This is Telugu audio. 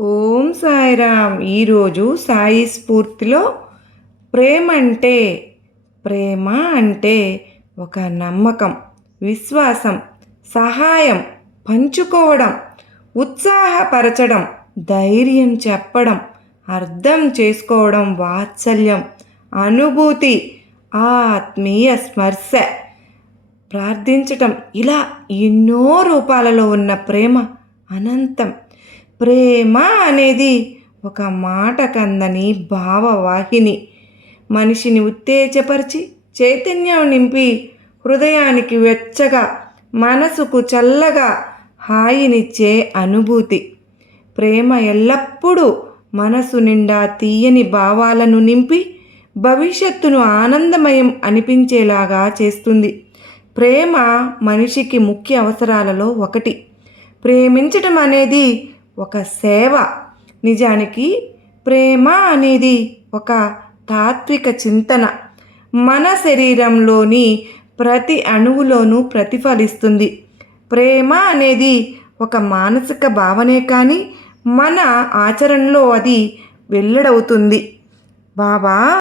ఓం సాయిరామ్. ఈరోజు సాయి స్ఫూర్తిలో ప్రేమ అంటే ఒక నమ్మకం, విశ్వాసం, సహాయం, పంచుకోవడం, ఉత్సాహపరచడం, ధైర్యం చెప్పడం, అర్థం చేసుకోవడం, వాత్సల్యం, అనుభూతి, ఆత్మీయ స్పర్శ, ప్రార్థించటం, ఇలా ఎన్నో రూపాలలో ఉన్న ప్రేమ అనంతం. ప్రేమ అనేది ఒక మాట కందని భావవాహిని. మనిషిని ఉత్తేజపరిచి చైతన్యం నింపి హృదయానికి వెచ్చగా, మనసుకు చల్లగా హాయినిచ్చే అనుభూతి. ప్రేమ ఎల్లప్పుడూ మనసు నిండా తీయని భావాలను నింపి భవిష్యత్తును ఆనందమయం అనిపించేలాగా చేస్తుంది. ప్రేమ మనిషికి ముఖ్య అవసరాలలో ఒకటి. ప్రేమించటం అనేది ఒక సేవ. నిజానికి ప్రేమ అనేది ఒక తాత్విక చింతన. మన శరీరంలోని ప్రతి అణువులోనూ ప్రతిఫలిస్తుంది. ప్రేమ అనేది ఒక మానసిక భావనే కానీ మన ఆచరణలో అది వెల్లడవుతుంది. బాబా